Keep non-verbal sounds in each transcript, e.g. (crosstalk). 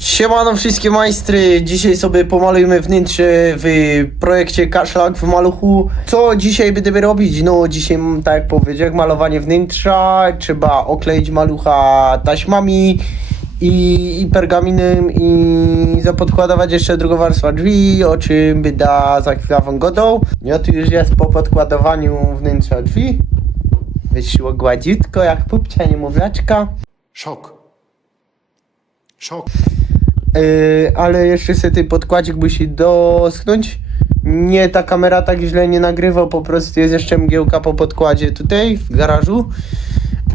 Siemano wszystkie majstry, dzisiaj sobie pomalujemy wnętrze w projekcie Kaszlak w maluchu. Co dzisiaj będziemy robić? No dzisiaj, tak jak powiedziałem, malowanie wnętrza, trzeba okleić malucha taśmami i, i pergaminem i zapodkładować jeszcze drugą warstwę drzwi, o czym byda za chwilę wam godą. Ja tu już jest po podkładowaniu wnętrza drzwi. Wyszło gładziutko jak pupcia niemowlaczka. Szok. Szok. Yy, ale jeszcze sobie ten podkładzik musi doschnąć. Nie, ta kamera tak źle nie nagrywa, po prostu jest jeszcze mgiełka po podkładzie tutaj w garażu.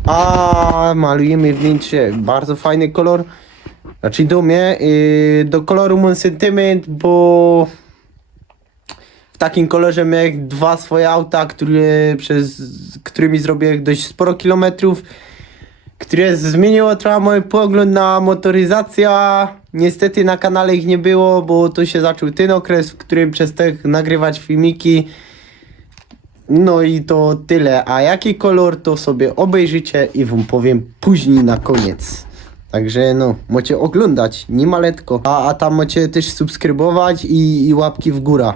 A malujemy wnętrze, bardzo fajny kolor. Znaczy do mnie, yy, do koloru mam sentyment, bo w takim kolorze miałem dwa swoje auta, które, przez którymi zrobiłem dość sporo kilometrów które zmieniło trochę mój pogląd na motoryzację. Niestety na kanale ich nie było, bo to się zaczął ten okres, w którym przestałem nagrywać filmiki. No i to tyle. A jaki kolor to sobie obejrzycie i wam powiem później na koniec. Także no, możecie oglądać, nie maletko. A, a tam możecie też subskrybować i, i łapki w górę.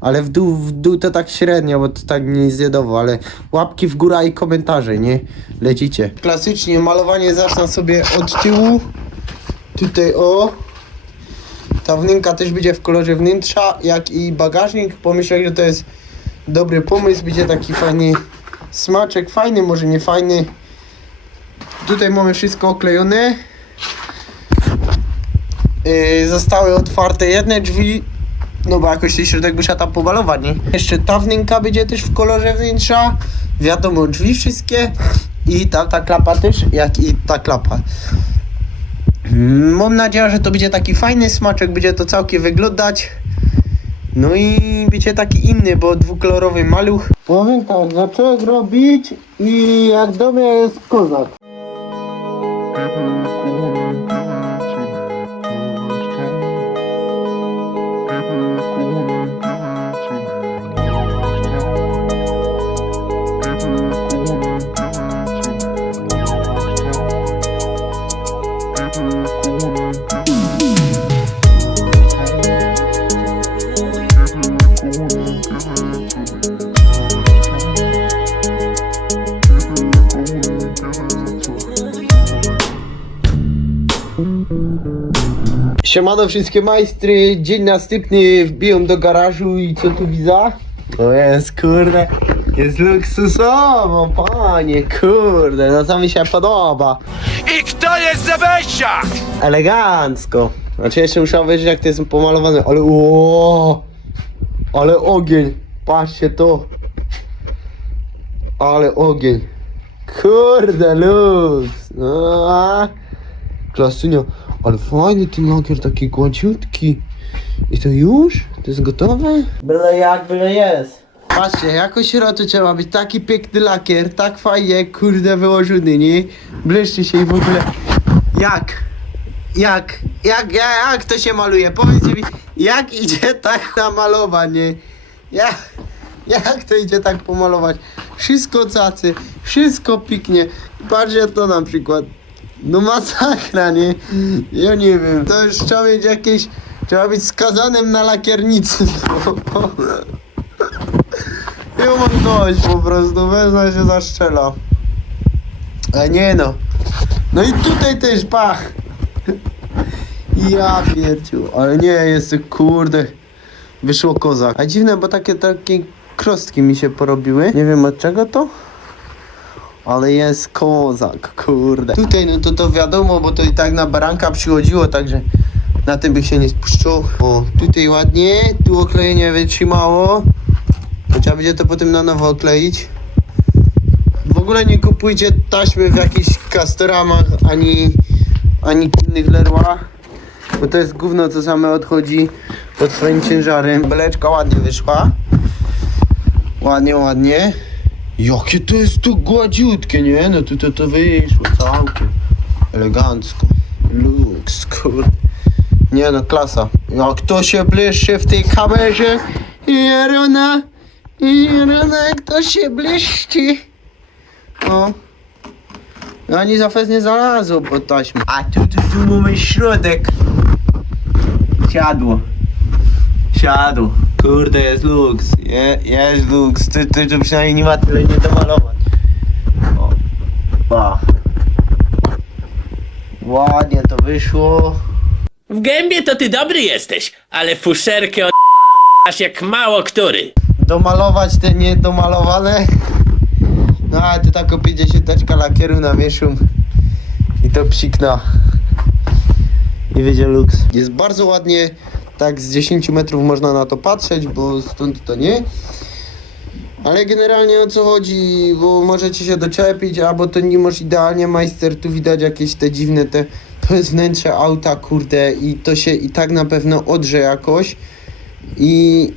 Ale w dół, w dół to tak średnio, bo to tak nie zjadowo, ale łapki w górę i komentarze, nie? Lecicie. Klasycznie malowanie zacznę sobie od tyłu. Tutaj o. Ta wnęka też będzie w kolorze wnętrza, jak i bagażnik. Pomyślałem, że to jest dobry pomysł. Będzie taki fajny smaczek, fajny, może nie fajny. Tutaj mamy wszystko oklejone. Yy, zostały otwarte jedne drzwi, no bo jakoś ten środek by trzeba tam pomalować, nie? Jeszcze ta wnęka będzie też w kolorze wnętrza. Wiadomo, drzwi wszystkie. I ta, ta klapa też, jak i ta klapa. Mm, Mam nadzieję, że to będzie taki fajny smaczek, będzie to całkiem wyglądać. No i będzie taki inny, bo dwukolorowy maluch. Powiem tak, zacząłem robić i jak do mnie jest kozak. Siemano wszystkie majstry, dzień następny wbiją do garażu i co tu widzę? To jest kurde, jest luksusowo, panie, kurde, no to mi się podoba. I kto jest Zebesiak? Elegancko. Znaczy jeszcze muszę wiedzieć jak to jest pomalowane, ale o, ale ogień, patrzcie to. Ale ogień. Kurde, luz. No, a. Klasunio, ale fajny ten lakier, taki gładziutki. I to już? To jest gotowe? Byle jak, byle jest. Patrzcie, jako środku trzeba być taki piękny lakier, tak fajnie, kurde, wyłożony, nie? Błyszczy się i w ogóle... Jak? Jak? Jak, jak, jak to się maluje? Powiedzcie mi, jak idzie tak namalować, nie? Jak, jak to idzie tak pomalować? Wszystko cacy, wszystko piknie. Patrzcie to na przykład. No masakra, nie? Ja nie wiem. To już trzeba mieć jakieś... Trzeba być skazanym na lakiernicy. (laughs) Ja mam dość po prostu, wezmę się zaszczela. A nie no. No i tutaj też pach. Ja pierciu, ale nie, jest kurde. Wyszło kozak. A dziwne, bo takie takie krostki mi się porobiły. Nie wiem od czego to. Ale jest kozak, kurde. Tutaj no to to wiadomo, bo to i tak na baranka przychodziło, także na tym bych się nie spuszczał. O, tutaj ładnie, tu oklejenie wytrzymało. Trzeba będzie to potem na nowo okleić. W ogóle nie kupujcie taśmy w jakichś Castoramach ani, ani innych Leroy. Bo to jest gówno co same odchodzi pod swoim ciężarem. Beleczka ładnie wyszła. Ładnie, ładnie. Jakie to jest tu gładziutkie, nie? No tu to, wyszło całkiem elegancko. Lux, kurde. Nie no, klasa. Jak to się błyszczy w tej kamerze. Jarona, Jarona, jak to się błyszczy. O. No ani za fez nie znalazło pod taśmą. A tu, tu, tu mamy środek. Siadło. Siadło. Kurde, jest luks. Je, jest luks. Tu, tu, tu przynajmniej nie ma tyle nie domalować. O. Pa. Ładnie to wyszło. W gębie to ty dobry jesteś, ale fuszerkę od jak mało który. domalować te niedomalowane. No ale ty tak o 50 lakieru na mieszum i to psikna. I wyjdzie luks. Jest bardzo ładnie, tak z 10 metrów można na to patrzeć, bo stąd to nie. Ale generalnie o co chodzi, bo możecie się doczepić, albo to nie masz idealnie majster, tu widać jakieś te dziwne te, to jest wnętrze auta, kurde, i to się i tak na pewno odrze jakoś. I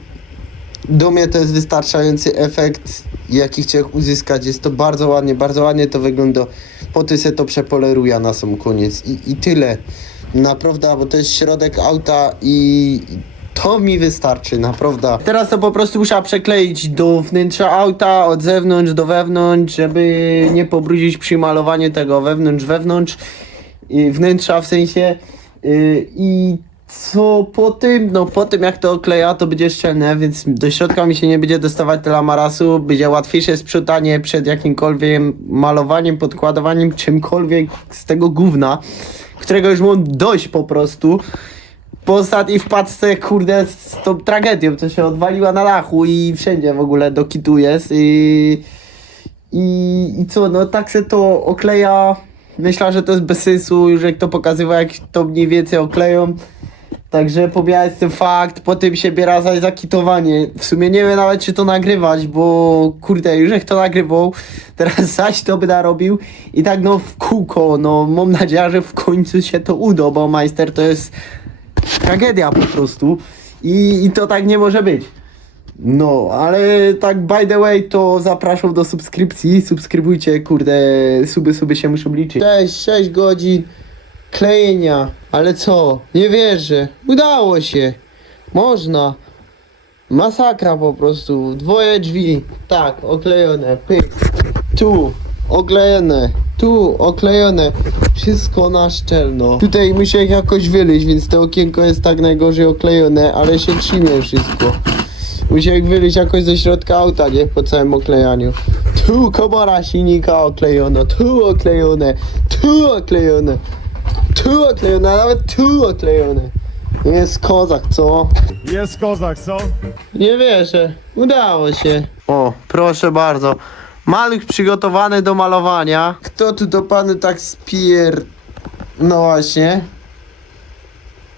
do mnie to jest wystarczający efekt, jaki chciałem uzyskać. Jest to bardzo ładnie, bardzo ładnie to wygląda. Poty se to przepoleruję na sam koniec. I, I tyle. Naprawdę, bo to jest środek auta i to mi wystarczy, naprawdę. Teraz to po prostu muszę przekleić do wnętrza auta, od zewnątrz do wewnątrz, żeby nie pobrudzić przy malowaniu tego wewnątrz, wewnątrz i wnętrza w sensie yy, i co po tym, no po tym jak to okleja to będzie szczelne, więc do środka mi się nie będzie dostawać tyle marasu, będzie łatwiejsze sprzątanie przed jakimkolwiek malowaniem, podkładowaniem, czymkolwiek z tego gówna, którego już mam dość po prostu. Po ostatniej wpadce, kurde, z tą tragedią, co się odwaliła na dachu i wszędzie w ogóle do kitu jest i... I, I co, no tak se to okleja. Myślę, że to jest bez sensu, już jak to pokazywał, jak to mniej więcej okleją. Także pomijając ten fakt, po tym się biera za zakitowanie. W sumie nie wiem nawet czy to nagrywać, bo kurde, już jak to nagrywał, teraz (laughs) zaś to by narobił. I tak no w kółko, no mam nadzieję, że w końcu się to uda, bo majster to jest tragedia po prostu. I, I to tak nie może być. No, ale tak by the way to zapraszam do subskrypcji. Subskrybujcie, kurde, suby, suby się muszą liczyć. 6, 6 godzin klejenia. Ale co? Nie wierzę. Udało się. Można. Masakra po prostu. Dwoje drzwi. Tak, oklejone. Pyk. Tu. Oklejone. Tu. Oklejone. Wszystko na szczelno. Tutaj muszę jakoś wyleźć, więc to okienko jest tak najgorzej oklejone, ale się trzymie wszystko. Musiał wyjść jakoś ze środka auta, nie? Po całym oklejaniu. Tu komora silnika oklejona, tu oklejone, tu oklejone, tu oklejone, a nawet tu oklejone. Jest kozak, co? Jest kozak, co? Nie wierzę. Udało się. O, proszę bardzo. Maluch przygotowany do malowania. Kto tu do panu tak spier... No właśnie.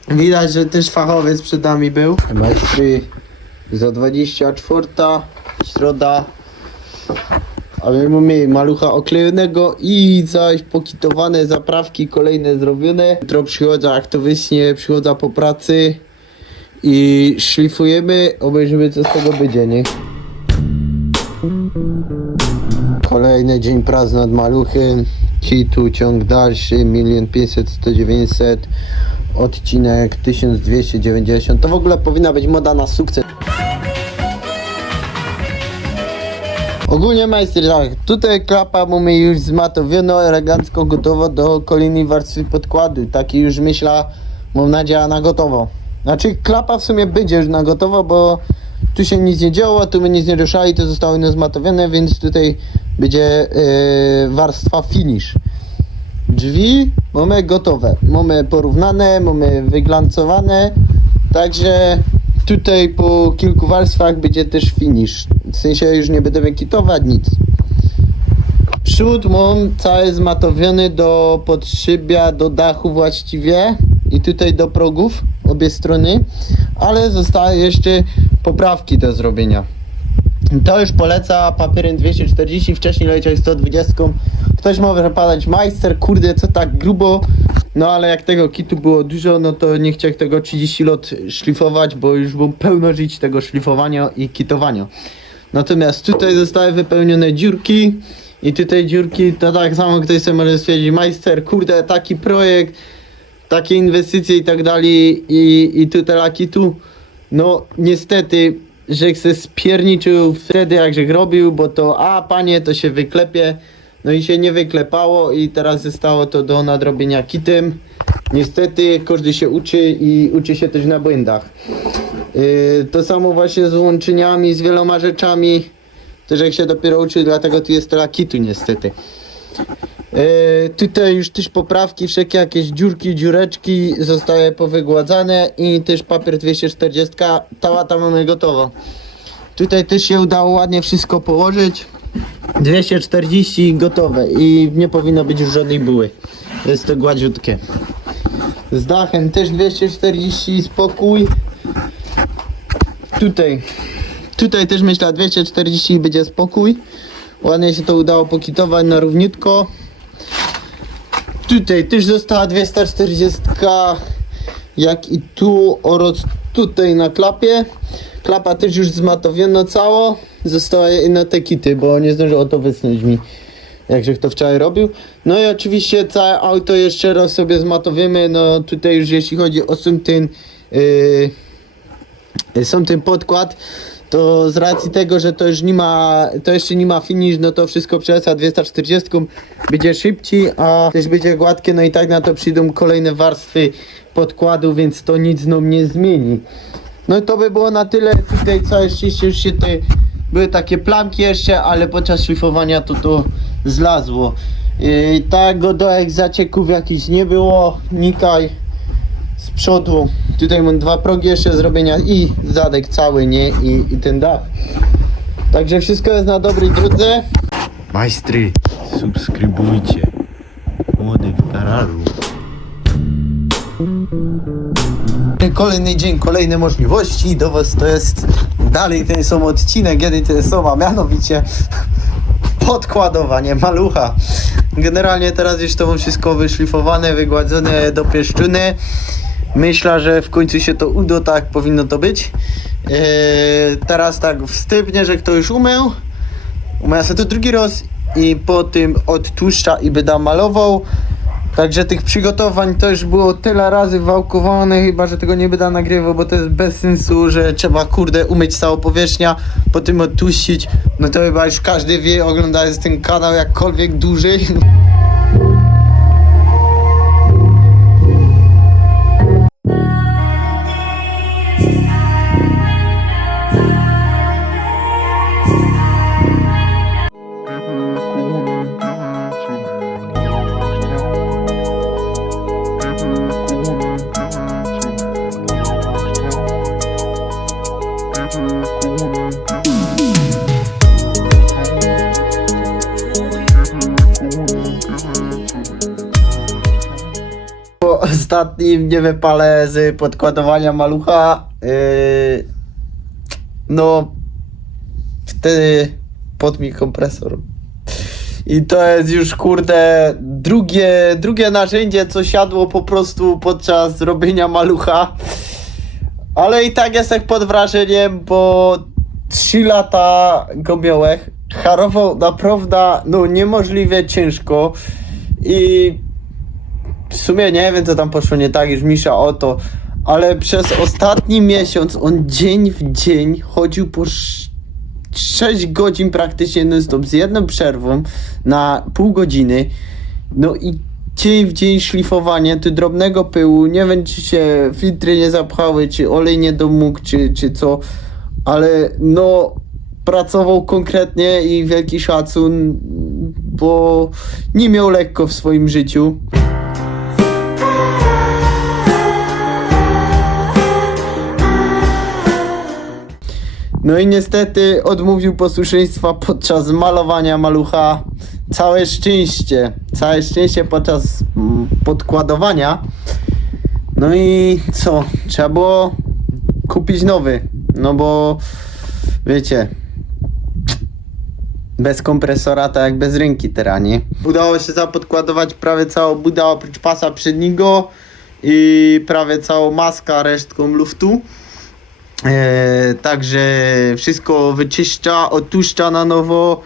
Widać, że też fachowiec przed nami był. Majstry za 24, środa. Ale mamy malucha oklejonego i zaś pokitowane zaprawki kolejne zrobione. Jutro to wyśnie, przychodza po pracy i szlifujemy, obejrzymy co z tego będzie, nie? Kolejny dzień pracy nad maluchem. Kitu, ciąg dalszy, 1 500 100 900 odcinek 1290. To w ogóle powinna być moda na sukces. Ogólnie majster, tak, tutaj klapa mamy już zmatowiono, elegancko gotowo do kolejnej warstwy podkładu. Taki już myśla, mam nadzieję, na gotowo. Znaczy klapa w sumie będzie już na gotowo, bo tu się nic nie działo, tu my nic nie ruszali, to zostało no zmatowione, więc tutaj będzie yy, warstwa finish. Drzwi mamy gotowe, mamy porównane, mamy wyglancowane, także tutaj po kilku warstwach będzie też finish. W sensie już nie będziemy kitować nic. Przód mam cały zmatowiony do podszybia, do dachu właściwie i tutaj do progów, obie strony, ale zostały jeszcze poprawki do zrobienia. To już poleca papierem 240, wcześniej leciał 120. Ktoś może padać majster, kurde, co tak grubo. No ale jak tego kitu było dużo, no to nie chciał tego 30 lot szlifować, bo już było pełno żyć tego szlifowania i kitowania. Natomiast tutaj zostały wypełnione dziurki i tutaj dziurki, to tak samo ktoś sobie może stwierdzić, majster, kurde, taki projekt, takie inwestycje i tak dalej i, i laki tu. No niestety, że se spierniczył wtedy jakże robił, bo to a panie to się wyklepie, no i się nie wyklepało i teraz zostało to do nadrobienia kitem. Niestety każdy się uczy i uczy się też na błędach. Yy, to samo właśnie z łączeniami, z wieloma rzeczami. Też jak się dopiero uczy, dlatego tu jest tyle kitu niestety. Yy, tutaj już też poprawki, wszelkie jakieś dziurki, dziureczki zostały powygładzane i też papier 240, ta łata mamy gotowo. Tutaj też się udało ładnie wszystko położyć. 240 gotowe i nie powinno być już żadnej buły. Jest to gładziutkie. Z dachem też 240 spokój. Tutaj. Tutaj też myślę 240 będzie spokój. Ładnie się to udało pokitować na równiutko. Tutaj też została 240 jak i tu oraz tutaj na klapie. Klapa też już zmatowiono cało. Została inne te kity, bo nie zdążyło to wysnąć mi. Jakże to wczoraj robił. No i oczywiście całe auto jeszcze raz sobie zmatowimy. No tutaj już jeśli chodzi o ten yy, są ten podkład, to z racji tego, że to już nie ma, to jeszcze nie ma finish, no to wszystko przez 240 będzie szybciej, a też będzie gładkie, no i tak na to przyjdą kolejne warstwy podkładu, więc to nic no nie zmieni. No i to by było na tyle, tutaj całe szczęście już się te, były takie plamki jeszcze, ale podczas szlifowania to to zlazło. Yy, tak godołek zacieków jakichś nie było, nikaj z przodu. Tutaj mam dwa progi jeszcze zrobienia i zadek cały, nie? I, i ten dach. Także wszystko jest na dobrej drodze. Majstry, subskrybujcie. Młody w. Kolejny dzień, kolejne możliwości. Do Was to jest dalej ten sam odcinek, kiedy ten sam, a mianowicie podkładowanie malucha. Generalnie teraz już to mam wszystko wyszlifowane, wygładzone do pieszczyny. Myślę, że w końcu się to uda, tak powinno to być. Eee, teraz tak wstępnie, że kto już umył, umył sobie to drugi raz i po tym odtłuszcza i będę malował. Także tych przygotowań to już było tyle razy wałkowane, chyba że tego nie będę nagrywał, bo to jest bez sensu, że trzeba kurde umyć całą powierzchnię, po tym odtłuścić. No to chyba już każdy wie, oglądając ten kanał jakkolwiek dłużej. Ostatnim niewypale z podkładowania malucha, yy, no wtedy pod mi kompresor. I to jest już kurde drugie, drugie narzędzie, co siadło po prostu podczas robienia malucha. Ale i tak jestem pod wrażeniem, bo 3 lata go miałem. Harował naprawdę no niemożliwie ciężko i w sumie nie wiem co tam poszło nie tak, już misza o to, ale przez ostatni miesiąc on dzień w dzień chodził po 6 godzin praktycznie non stop z jedną przerwą na pół godziny. No i dzień w dzień szlifowanie tu drobnego pyłu. Nie wiem czy się filtry nie zapchały, czy olej nie domógł, czy, czy co, ale no pracował konkretnie i wielki szacun, bo nie miał lekko w swoim życiu. No i niestety odmówił posłuszeństwa podczas malowania malucha. Całe szczęście, całe szczęście podczas mm, podkładowania. No i co? Trzeba było kupić nowy. No bo wiecie, bez kompresora to jak bez ręki teraz, nie? Udało się zapodkładować prawie całą budę oprócz pasa przedniego i prawie całą maskę resztką luftu. E, także wszystko wyczyszcza, odtłuszcza na nowo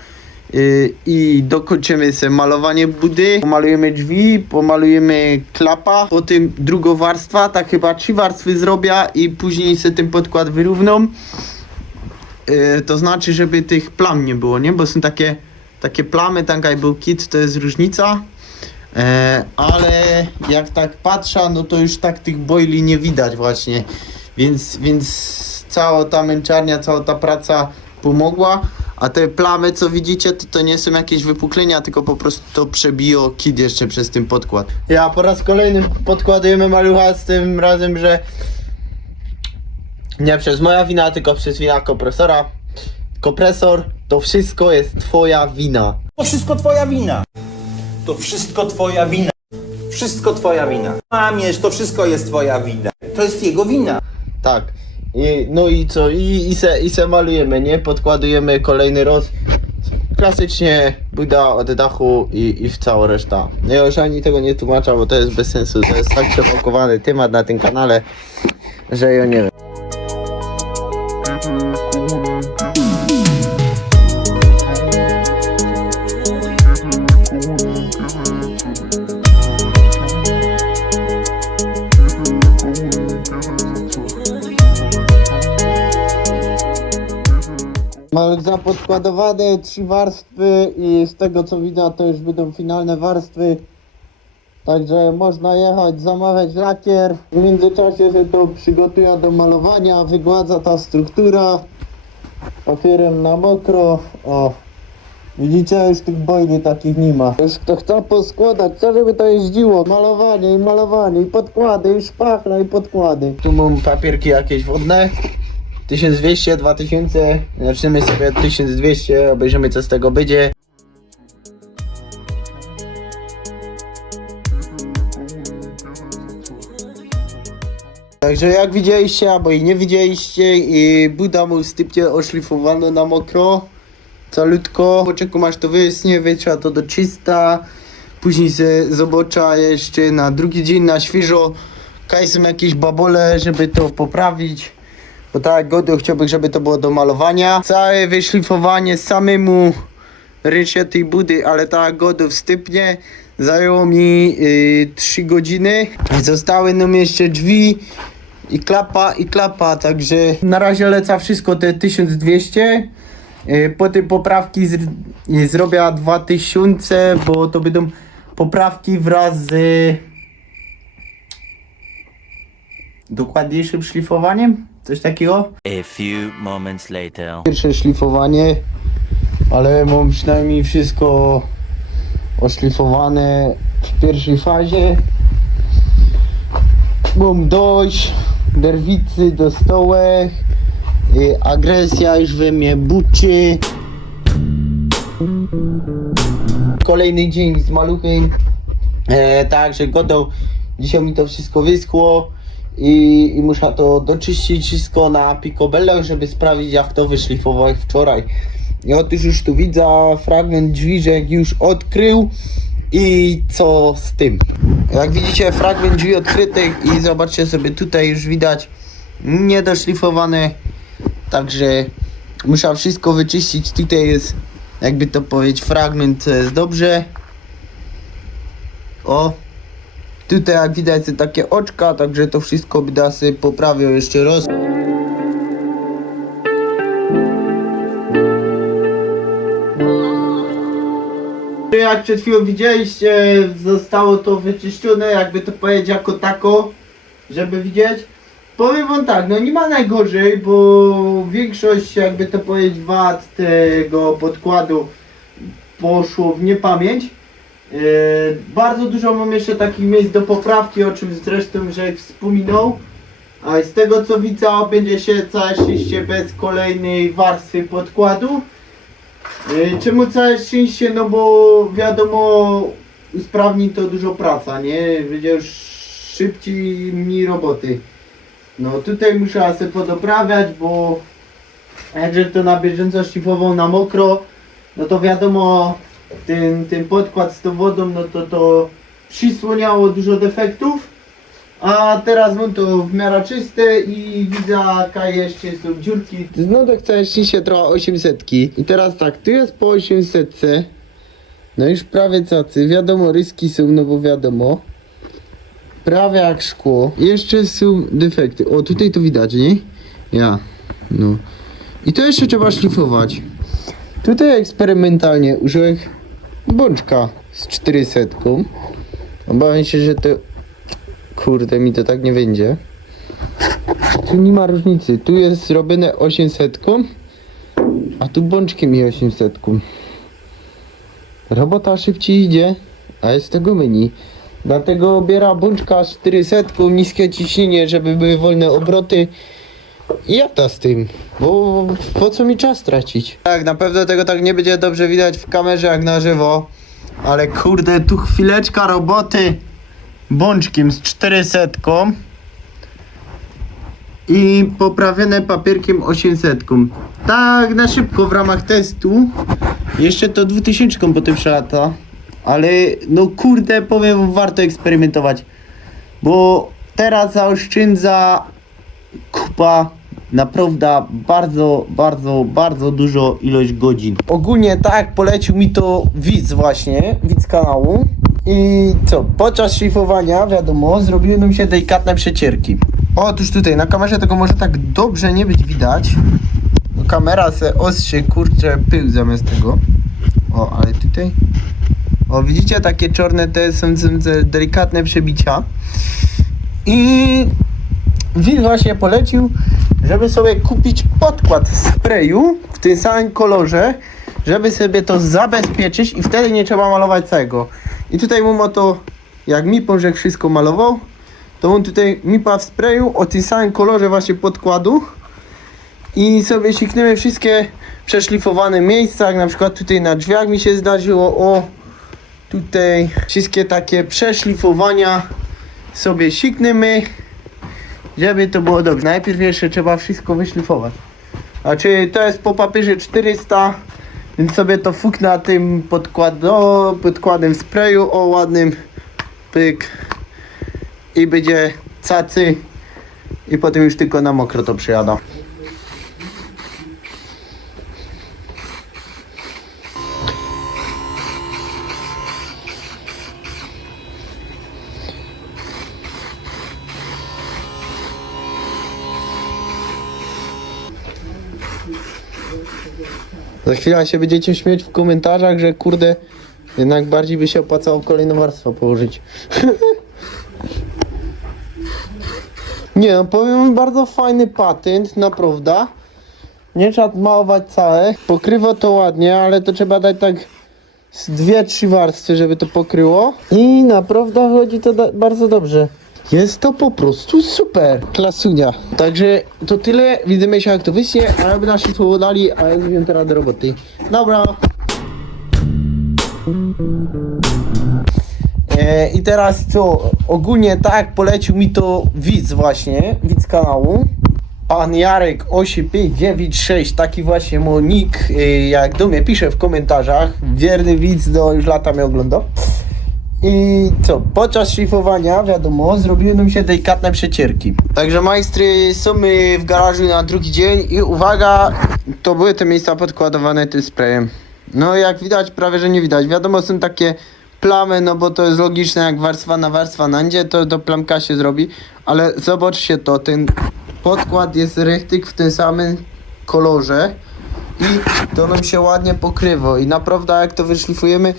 e, i dokończymy sobie malowanie budy. Pomalujemy drzwi, pomalujemy klapa, potem drugą warstwa, tak chyba trzy warstwy zrobię i później sobie ten podkład wyrównam. E, to znaczy, żeby tych plam nie było, nie? Bo są takie takie plamy, tankaj był kit, to jest różnica. E, ale jak tak patrzę, no to już tak tych boili nie widać właśnie. Więc, więc cała ta męczarnia, cała ta praca pomogła. A te plamy, co widzicie, to, to nie są jakieś wypuklenia, tylko po prostu to przebiło kit jeszcze przez ten podkład. Ja po raz kolejny podkładujemy malucha z tym razem, że nie przez moja wina, tylko przez wina kompresora. Kompresor, to wszystko jest twoja wina. To wszystko twoja wina. To wszystko twoja wina. Wszystko twoja wina. Mamierz, to wszystko jest twoja wina. To jest jego wina. Tak. I, no i co? I, i, se, I se malujemy, nie? Podkładujemy kolejny roz. Klasycznie Buda od dachu i, i w cała reszta. No Ja już ani tego nie tłumaczę, bo to jest bez sensu. To jest tak przewałkowany temat na tym kanale, że ja nie wiem. Malek zapodkładowane trzy warstwy i z tego co widać to już będą finalne warstwy. Także można jechać, zamawiać lakier. W międzyczasie się to przygotuje do malowania, wygładza ta struktura papierem na mokro. O, widzicie, już tych bojni takich nie ma. Już kto chce poskładać, co żeby to jeździło. Malowanie i malowanie i podkłady i szpachla i podkłady. Tu mam papierki jakieś wodne. 1200, 2000, zaczniemy sobie od 1200, obejrzymy co z tego będzie. Także jak widzieliście, albo i nie widzieliście, i Buda mu stypnie oszlifowano na mokro, calutko. Poczekam aż to wysnie, wytrza to do czysta, później se zobacza jeszcze na drugi dzień na świeżo, kaj są jakieś babole, żeby to poprawić. Bo tak Godu chciałbym, żeby to było do malowania. Całe wyszlifowanie samemu rycie tej budy, ale tak Godu wstypnie zajęło mi y, 3 godziny. Zostały nam jeszcze drzwi i klapa i klapa, także na razie leca wszystko te 1200. Y, Potem poprawki zr- y, zrobię 2000, bo to będą poprawki wraz z dokładniejszym szlifowaniem, coś takiego. A few moments later. Pierwsze szlifowanie, ale mam przynajmniej wszystko oszlifowane w pierwszej fazie. Mam dość derwicy do stołek, y, agresja już we mnie buczy. Kolejny dzień z maluchem, e, także godą. Dzisiaj mi to wszystko wyschło i, i muszę to doczyścić wszystko na picobello, żeby sprawdzić jak to wyszlifował jak wczoraj. I otóż już tu widzę fragment drzwiżek już odkrył i co z tym. Jak widzicie fragment drzwi odkrytych i zobaczcie sobie tutaj już widać niedoszlifowane, także muszę wszystko wyczyścić. Tutaj jest jakby to powiedzieć fragment co jest dobrze. O, Tutaj jak widać są takie oczka, także to wszystko będę sobie poprawiał jeszcze raz. Jak przed chwilą widzieliście, zostało to wyczyszczone, jakby to powiedzieć jako tako, żeby widzieć. Powiem wam tak, no nie ma najgorzej, bo większość jakby to powiedzieć wad tego podkładu poszło w niepamięć. Yy, bardzo dużo mam jeszcze takich miejsc do poprawki, o czym zresztą Rzek wspominał. A z tego co widzę, będzie się całe szczęście bez kolejnej warstwy podkładu. Yy, czemu całe szczęście? No bo wiadomo, usprawni to dużo praca, nie? Będzie już szybciej, mniej roboty. No tutaj muszę sobie podoprawiać, bo jak to na bieżąco szlifował na mokro, no to wiadomo, ten, ten podkład z tą wodą, no to to przysłoniało dużo defektów. A teraz mam to w miarę czyste i widzę jaka jeszcze są dziurki. Znowu tak całe szczęście trochę 800. I teraz tak, tu jest po 800. No już prawie cacy. Wiadomo, ryski są, no bo wiadomo. Prawie jak szkło. Jeszcze są defekty. O, tutaj to widać, nie? Ja. No. I to jeszcze trzeba szlifować. Tutaj eksperymentalnie użyłem bączka z 400. Obawiam się, że to... Kurde, mi to tak nie będzie. Tu nie ma różnicy. Tu jest zrobione 800, a tu bączkiem i 800. Robota szybciej idzie, a jest tego menu. Dlatego biera bączka z 400, niskie ciśnienie, żeby były wolne obroty. I jata z tym, bo po co mi czas tracić? Tak, na pewno tego tak nie będzie dobrze widać w kamerze jak na żywo. Ale kurde, tu chwileczka roboty bączkiem z 400 i poprawione papierkiem 800. Tak na szybko w ramach testu. Jeszcze to 2000 potem przelata. Ale no kurde, powiem warto eksperymentować. Bo teraz zaoszczędza kupa naprawdę bardzo, bardzo, bardzo dużo ilość godzin. Ogólnie tak polecił mi to widz właśnie, widz kanału. I co, podczas szlifowania, wiadomo, zrobiły nam się delikatne przecierki. Otóż tutaj na kamerze tego może tak dobrze nie być widać. Bo kamera se ostrzy, kurczę, pył zamiast tego. O, ale tutaj... O, widzicie, takie czarne te są, są delikatne przebicia. I Will właśnie polecił, żeby sobie kupić podkład w sprayu w tym samym kolorze, żeby sobie to zabezpieczyć i wtedy nie trzeba malować całego. I tutaj mu o to, jak mi Pożek wszystko malował, to on tutaj mipa w sprayu o tym samym kolorze właśnie podkładu i sobie sikniemy wszystkie przeszlifowane miejsca, jak na przykład tutaj na drzwiach mi się zdarzyło, o tutaj wszystkie takie przeszlifowania sobie sikniemy żeby to było dobrze. Najpierw jeszcze trzeba wszystko wyszlifować. Znaczy to jest po papierze 400, więc sobie to fuknę tym podkład, o, podkładem sprayu o ładnym pyk i będzie cacy i potem już tylko na mokro to przyjada. Za chwilę się będziecie śmiać w komentarzach, że kurde, jednak bardziej by się opłacało kolejną warstwę położyć. (laughs) Nie no, powiem bardzo fajny patent, naprawdę. Nie trzeba malować całe. Pokrywa to ładnie, ale to trzeba dać tak z dwie, trzy warstwy, żeby to pokryło. I naprawdę wychodzi to bardzo dobrze. Jest to po prostu super. Klasunia. Także to tyle. Widzimy się jak to wyśnie, a ja by nasi dali, a ja idę teraz do roboty. Dobra. E, I teraz co? Ogólnie tak polecił mi to widz właśnie, widz kanału. Pan Jarek 8596, taki właśnie mój nick, e, jak do mnie pisze w komentarzach. Wierny widz, do już lata mnie ogląda. I co? Podczas szlifowania, wiadomo, zrobiły nam się delikatne przecierki. Także majstry są w garażu na drugi dzień i uwaga, to były te miejsca podkładowane tym sprayem. No jak widać, prawie że nie widać. Wiadomo, są takie plamy, no bo to jest logiczne, jak warstwa na warstwa nandzie, to do plamka się zrobi. Ale zobaczcie to, ten podkład jest rechtyk w tym samym kolorze i to nam się ładnie pokrywa. I naprawdę jak to wyszlifujemy,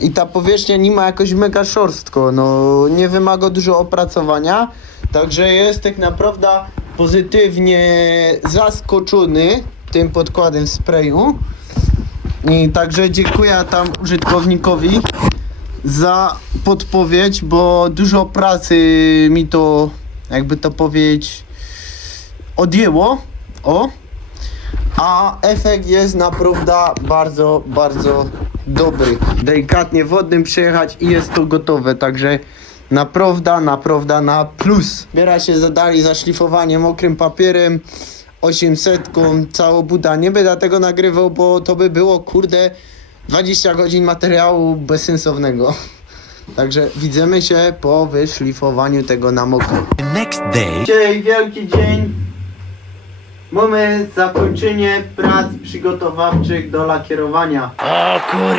i ta powierzchnia nie ma jakoś mega szorstko, no nie wymaga dużo opracowania, także jest tak naprawdę pozytywnie zaskoczony tym podkładem sprayu. I także dziękuję tam użytkownikowi za podpowiedź, bo dużo pracy mi to, jakby to powiedzieć, odjęło. O, a efekt jest naprawdę bardzo, bardzo dobry. Delikatnie wodnym przejechać i jest to gotowe, także naprawdę, naprawdę na plus. Biera się zadali za szlifowanie mokrym papierem, 800, cało buda. Nie będę tego nagrywał, bo to by było, kurde, 20 godzin materiału bezsensownego. (laughs) Także widzimy się po wyszlifowaniu tego na mokro. Next day. Dzisiaj wielki dzień. Mamy zakończenie prac przygotowawczych do lakierowania. O kur...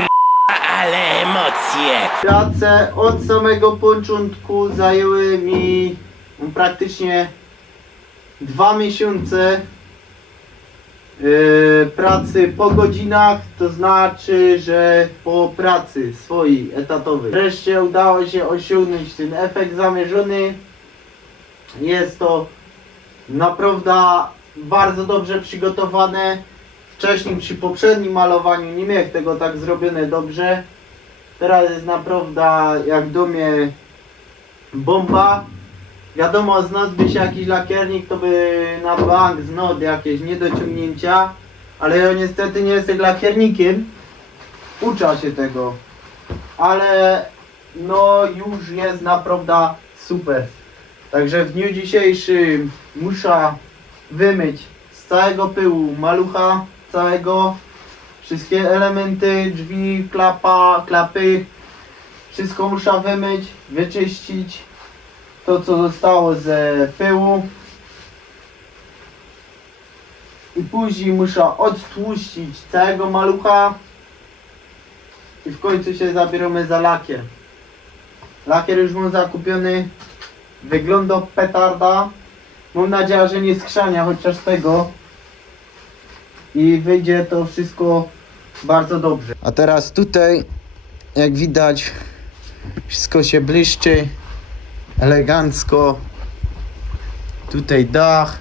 ale emocje. Prace od samego początku zajęły mi praktycznie dwa miesiące. yy, pracy po godzinach, to znaczy, że po pracy swojej etatowej. Wreszcie udało się osiągnąć ten efekt zamierzony. Jest to naprawdę bardzo dobrze przygotowane. Wcześniej przy poprzednim malowaniu nie miałem tego tak zrobione dobrze. Teraz jest naprawdę jak w domie bomba. Wiadomo, znalazłby się jakiś lakiernik, to by na bank znot jakieś niedociągnięcia, ale ja niestety nie jestem lakiernikiem. Ucza się tego. Ale no już jest naprawdę super. Także w dniu dzisiejszym muszę wymyć z całego pyłu malucha, całego, wszystkie elementy, drzwi, klapa, klapy, wszystko muszę wymyć, wyczyścić to co zostało ze pyłu i później muszę odtłuścić całego malucha i w końcu się zabieramy za lakier. Lakier już mam zakupiony, wygląda petarda. Mam nadzieję, że nie skrzania chociaż tego i wyjdzie to wszystko bardzo dobrze. A teraz tutaj, jak widać, wszystko się błyszczy elegancko. Tutaj dach.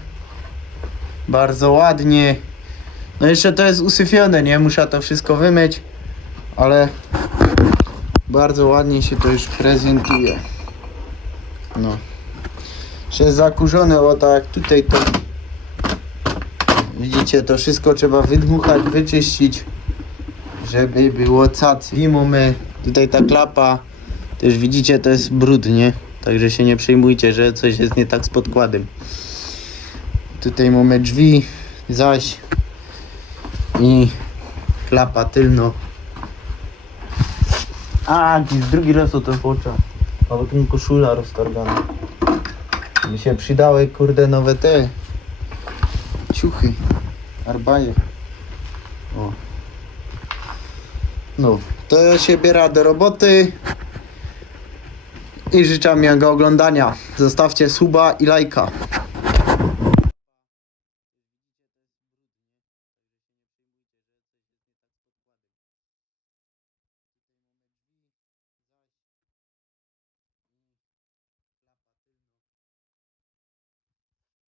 Bardzo ładnie. No jeszcze to jest usyfione, nie? Muszę to wszystko wymyć, ale bardzo ładnie się to już prezentuje. No. Jest zakurzone, o tak tutaj to widzicie, to wszystko trzeba wydmuchać, wyczyścić, żeby było cacy. I mamy tutaj ta klapa, też widzicie, to jest brud, nie? Także się nie przejmujcie, że coś jest nie tak z podkładem. Tutaj mamy drzwi, zaś i klapa tylno. A, jakiś drugi raz o to pocza. Tu koszula roztargana. Mi się przydały, kurde, nowe te ciuchy. Arbaje. O. No, to się biera do roboty i życzę miłego oglądania. Zostawcie suba i lajka.